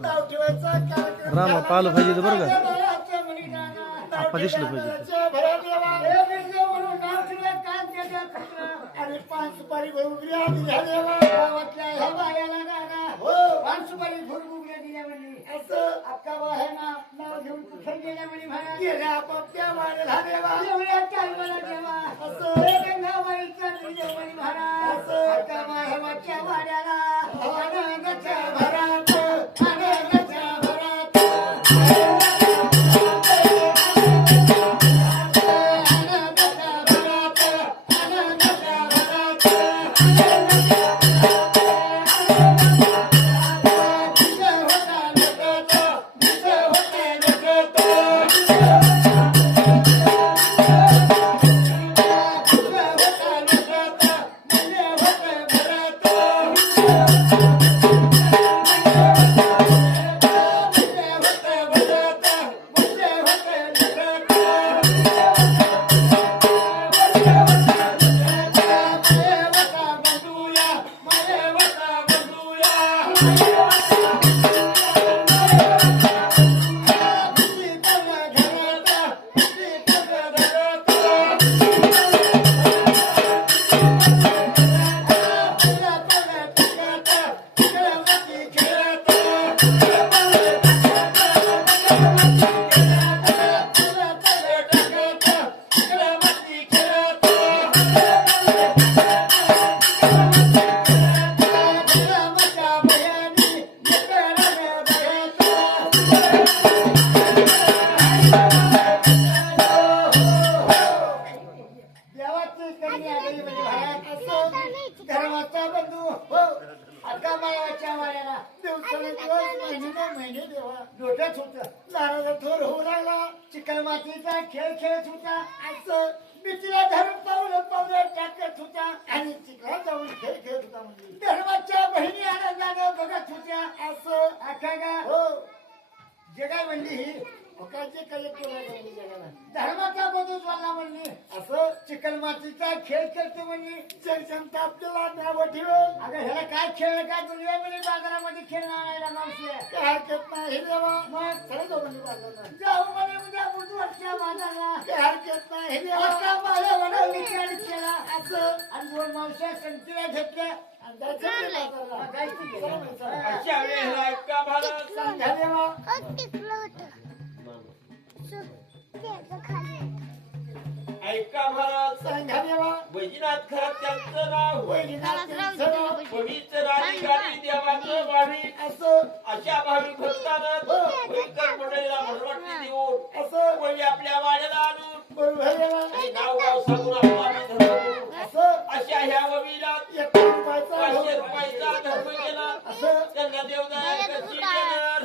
नाव रामा पाहिलं पाहिजे तर बरं का? आपण दिसलं पाहिजे बळाच्या देवाची अक्का मायाच्या वाड्याला. दिवसाने दिवस महिने महिने देवा डोक्यात होत नारळ थोर होऊ लागला. चिकन मातीचा खेळ खेळत होता. असं भीतीला धरून पावलं पावलं टाकत होता. आणि चिकला जाऊन खेळ खेळत होता म्हणजे. धर्माच्या बहिणी आनंदानं बघत होत्या. असं अख्खा गा हो. जगा म्हणली ही फकाचे जगाला धर्माचा बदल चालला म्हणली असं चिकन मातीचा खेळ खेळतो म्हणली जनता आपल्याला नाव ठेवल. अगं ह्याला काय खेळ काय दुनिया म्हणजे बाजारामध्ये खेळ आणायला मावशी. काय हरकत नाही देवा. मग? जाऊ म्हणजे बाजारात. जाऊ म्हणे उद्या बुधवारच्या बाजारला. काय हरकत नाही देवा. आता मला म्हणा विचार केला असं. आणि दोन मावश्या संतीला घेतल्या. आणि जायचं बाजारला. जायचं की? चला म्हणे, चला. अशा वेळेला एका भारत सांगा देवा. ऐका वैजनाथ खरं त्यांचं नाव वैजनाथांचं नाव पवित्र राणी देवाचं भाविक असं अशा भाविक भक्तानं वैकर मंडळीला भरवटी देऊन असं. वळी आपल्या वाड्याला आणून बरोबर नाव गाव सांगून धर्म. असं अशा ह्या ववीला पाचशे रुपयाचा धर्म केला असं त्यांना देवदाय कशी देणार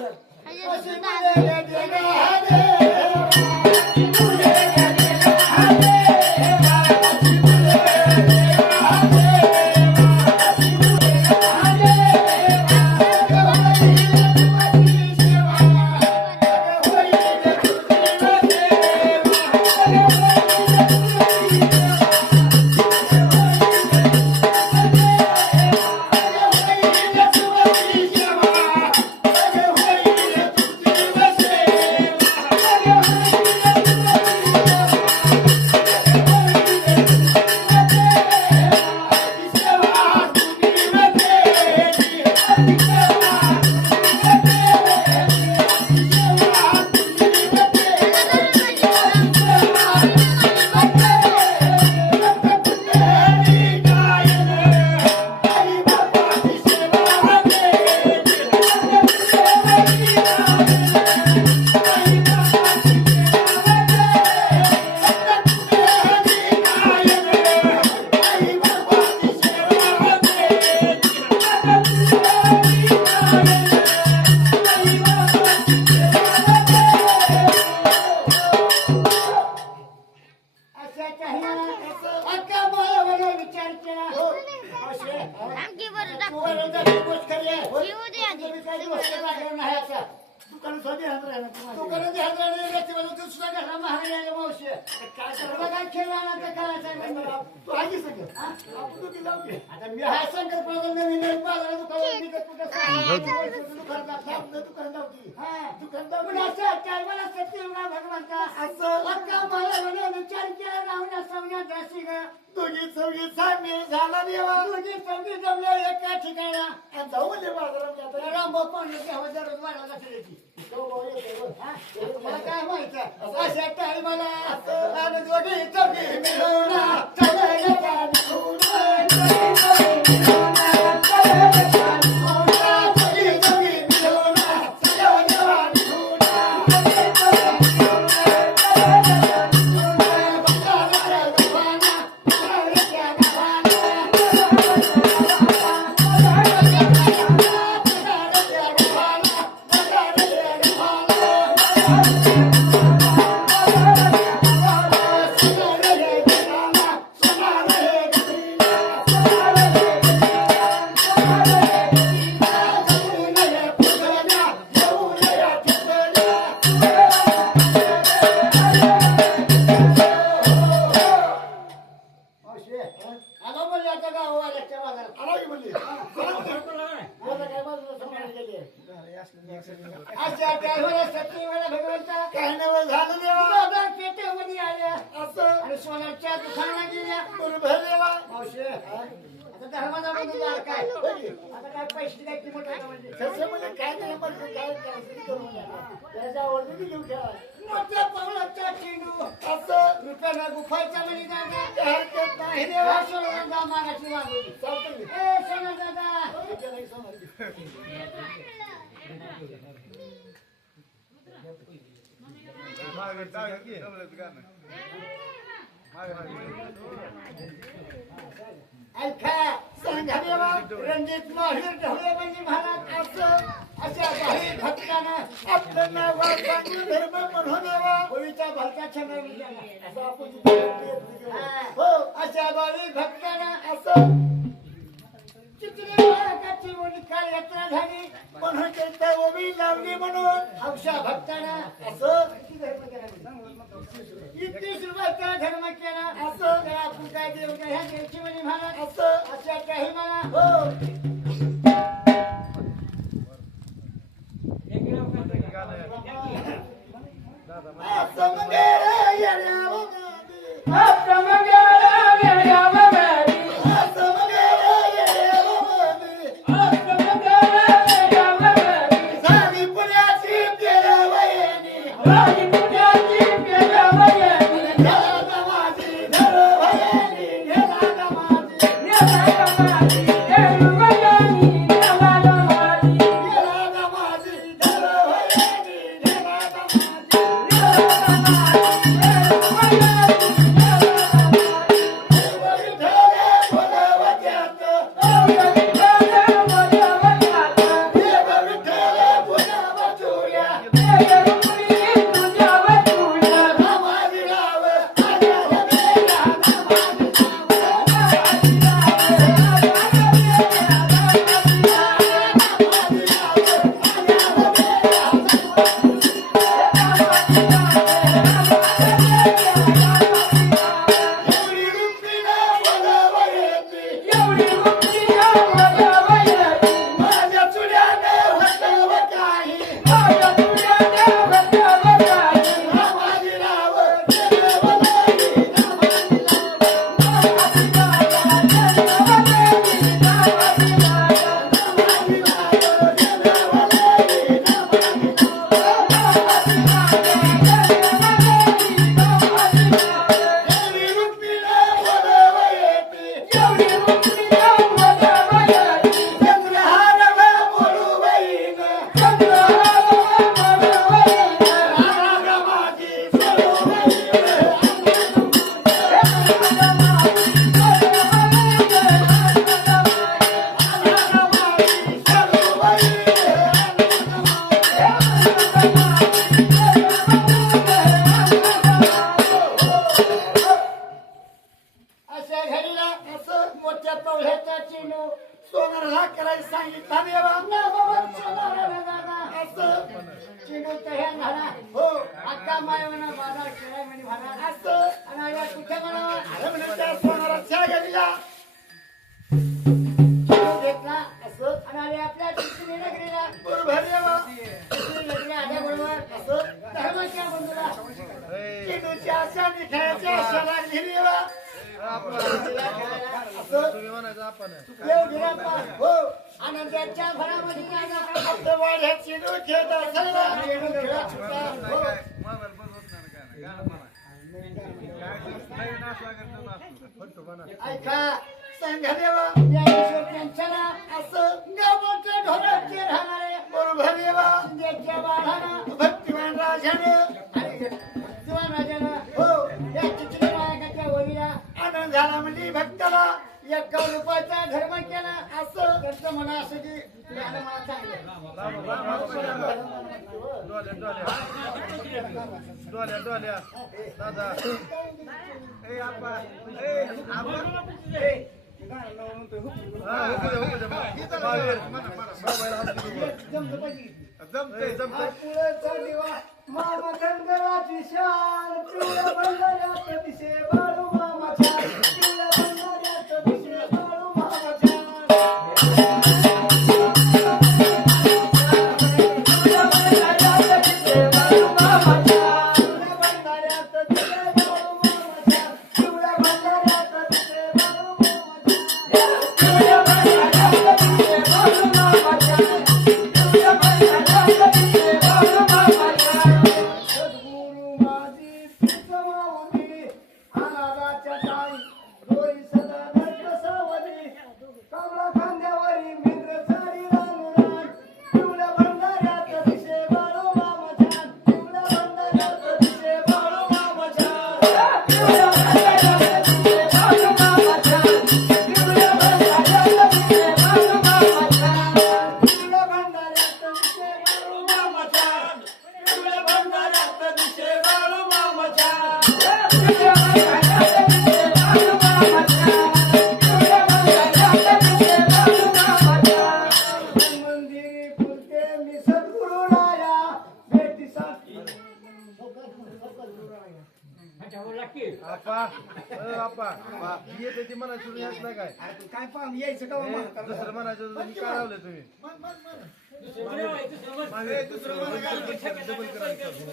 तू वरवंता ती गोष्ट खरी आहे. हो? तुम्ही काही गोष्ट लागणार नाही आता. दुकानात स्वामी हात राहिला तुम्हाला. दुकानात हात राहिला, रस्त्यावर तू सुद्धा घराला महागडी आहे मावशी. काय करणार? काय खेळ आणा ते करायचं आहे का? तू आहे सगळं? हा? आपण दोघी जाऊ की. आता मी हा संकल्प नवीन नवीन बाजारात दुकानात मी तर कुठं दुकानात थांबलं, दुकानदार मुलाचा टायमाला सत्ययुगा भगवंता असं अक्का मला म्हणे विचार केला दासी ग दोघी चौघी सामील झाला देवा. दोघी चौघी जमल्या एका ठिकाणा. जाऊ दे बाजारात राम बाप्पा दररोज वाढवला फिरायची मला काय माहिती? अशा टायमाला आणि दोघी चौघी मिळून अच्छा त्यावेळेला सत्यवेळेला भगवंता काही नवं झालं देवा बाबा पेट्यामध्ये आल्या. असं. आणि सोन्याच्या दुकानाला गेल्या. बरोबर देवा मावशे आता धर्माचा बदल काय? आता काय पैसे काय किंमत आहे का म्हणजे? तसं म्हणजे काय नाही म्हणजे काय करायचं करू त्याच्या आवडते घेऊ ठेवा. मोठ्या पावलाचा चेंडू. असं. रुपयाला गुफायचा म्हणजे दादा हरकत नाही देवा. सोना मागाची मागवली चालतं ए सोना दादा ऐका सांगा रणजित माहीर ढवळे म्हणजे महाराज असं अशा काही भक्तानं आपलं नाव चांगलं धर्म म्हणून होळीच्या होळीचा भलता असं आपण हो अशा बाळी भक्तानं असं चित्रे बाळकाची मुली काल यात्रा झाली. म्हणून त्यांचा ओवी लावली म्हणून हौशा भक्तानं असं इतकीच रुपयाचा धर्म केला. असं तर आपण काय देऊ का ह्या देवची म्हणे म्हणा असं अशा काही म्हणा. हो. माय म्हणा बाधा खेळा म्हणे भाडा असं आणि आईला कुठे म्हणा अरे म्हणे त्या सोनारा चहा घेतला. चहा घेतला असं. आणि आले आपल्या तिथे गेला बरोबर रे बा लग्न आल्या बरोबर असं. धर्माच्या बंधूला किंदूच्या आशा निखाळ्याची आशा लागली रे बा आनंदाच्या घरामध्ये खेळता ऐका संघदेवा असं गावाच्या राहणारे बाळाला आणि हो या आनंद झाला म्हणजे भक्ताला एक रुपयाचा धर्म केला असं त्याचं म्हणा असं की डोल्या डोल्या दादा ए आप्पा ए आपा ए हा, आपा येते ती म्हणायचं तुम्ही असलं काय? काय पाहून यायचं का ए, दुसरं म्हणायचं तुम्ही काय लावलंय तुम्ही. मागे डबल करायचं